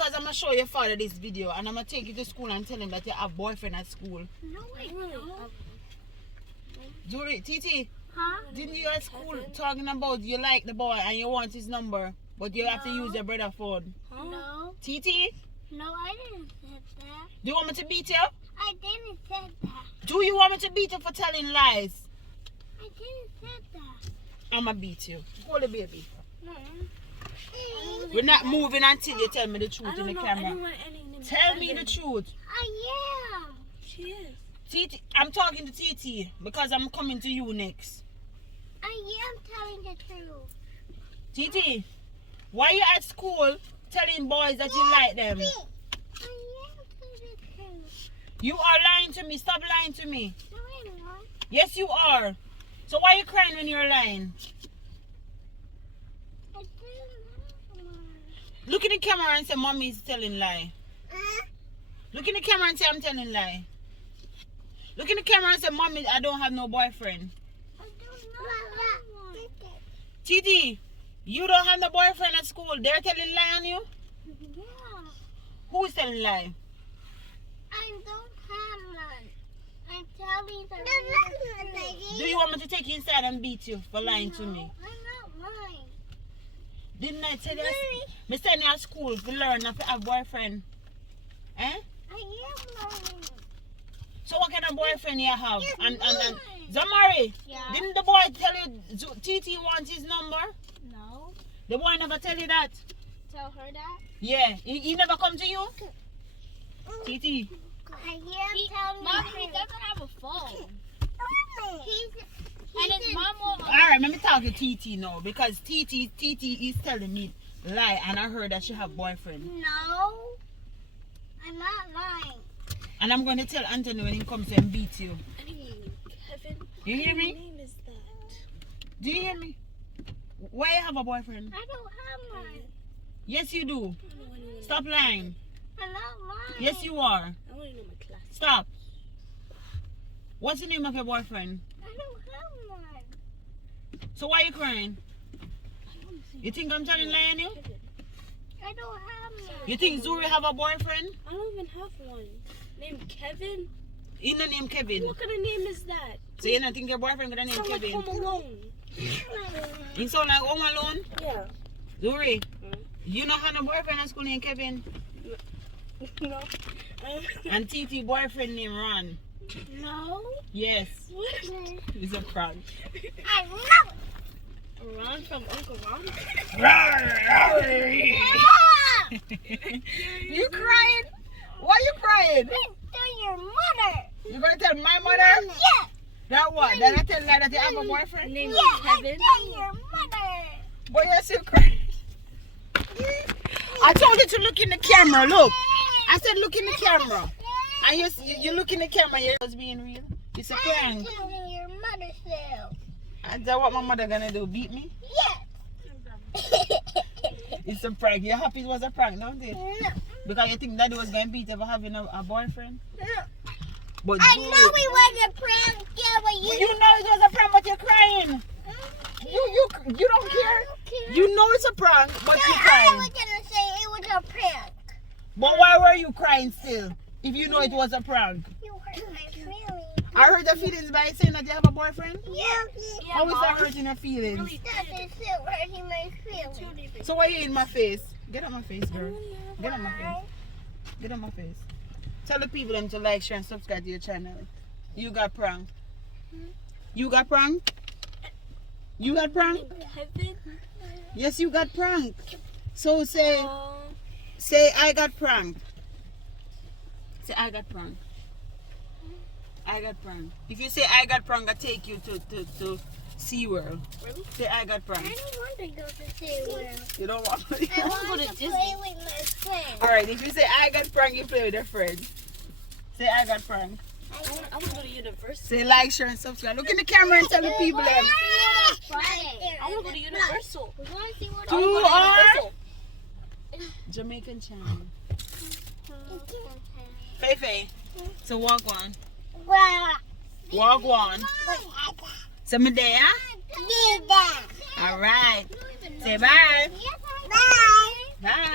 because I'm going to show your father this video and I'm going to take you to school and tell him that you have a boyfriend at school. No, I don't. Zuri, Titi, Huh? didn't you at school talking about you like the boy and you want his number, but you have to use your brother's phone? Huh? No. Titi, No, I didn't say that. do you want me to beat you? I didn't say that. Do you want me to beat you for telling lies? I didn't say that. I'm going to beat you. Hold the baby. No. We're not moving until you tell me the truth in the I camera. don't want any name. Tell me the truth. I am. She is. Titi, I'm talking to Titi because I'm coming to you next. I am telling the truth. Titi, why you at school telling boys that you like them? I am telling the truth. You are lying to me. Stop lying to me. No, I'm not. Yes, you are. So why are you crying when you're lying? I didn't have one. Look in the camera and say mommy is telling lie. Look in the camera and say I'm telling lie. Look in the camera and say mommy, I don't have no boyfriend. I don't know. Titi, you don't have no boyfriend at school. They're telling lie on you? Yeah. Who's telling lie? I don't have none. I'm telling the truth. Do you want me to take you inside and beat you for lying to me? I'm not lying. Didn't I tell you? Me send you at school to learn not to have boyfriend. Eh? I am lying. So what kind of boyfriend you have? And Zamari, Yeah. didn't the boy tell you Titi wants his number? No. The boy never tell you that? Tell her that. Yeah. He never come to you? Titi. I am telling Mom, the he truth. doesn't have a phone. And his mom will. Alright, let me talk to Titi now because Titi is telling me lie and I heard that she have boyfriend. No. I'm not lying. And I'm going to tell Anthony when he comes and beat you. Kevin. You hear What me? name is that? Do you hear me? Why you have a boyfriend? I don't have one. Yes, you do. I don't know anyone. Stop lying. I'm not lying. Yes, you are. I only know my class. Stop. What's the name of your boyfriend? I don't have one. So why are you crying? You think I'm telling lie on you? Kevin. I don't have one. You think Zuri have a boyfriend? I don't even have one. Named Kevin? In the name Kevin. What kind of name is that? So you don't think your boyfriend got a name Sound like Kevin? Home Alone. You sound like Home Alone? Yeah. Zuri, Hmm? you not have a boyfriend at school named Kevin? No. And Titi boyfriend named Ron? No. Yes. What? It's a prank. I know. Ron from Uncle Ron? You crying? Why you crying? Tell your mother. You gonna tell my mother? Yeah. That what? That I tell her that you have a boyfriend? Named Yeah, Kevin? tell your mother. Boy, you're still crying. I told you to look in the camera. Look. I said look in the camera. And you look in the camera. You're just being real. It's a prank. I'm telling your mother so. Is that what my mother gonna do? Beat me? Yes. It's a prank. You're happy it was a prank, don't you? No. Because you think daddy was gonna beat you for having a boyfriend? No. But I Zuri- know it was a prank, yeah, but You know it was a prank, but you're crying. You don't care. You know it's a prank, but you're I crying. was gonna say it was a prank. But why were you crying still? If you know it was a prank. You hurt my feelings. I hurt your feelings by saying that you have a boyfriend? Yeah. How is that hurting your feelings? That is still hurting my feelings. So why you in my face? Get out my face, girl. Get out my face. Get out my face. Tell the people them to like, share, and subscribe to your channel. You got prank. You got prank? You got prank? Kevin? Yes, you got prank. So say I got prank. Say I got prank. I got prank. If you say I got prank, I take you to SeaWorld. Really? Say I got prank. I don't want to go to SeaWorld. You don't want I want go to to Disney. play with my friends. Alright, if you say I got prank, you play with your friends. Say I got prank. I want to go to Universal. Say like, share, and subscribe. Look in the camera and tell the people them. Friday. I want to go to Universal. We want to see what You are Universal. Jamaican channel. Feifei. So walk on. Walk on. So me there. Alright. Say bye. Bye. Bye.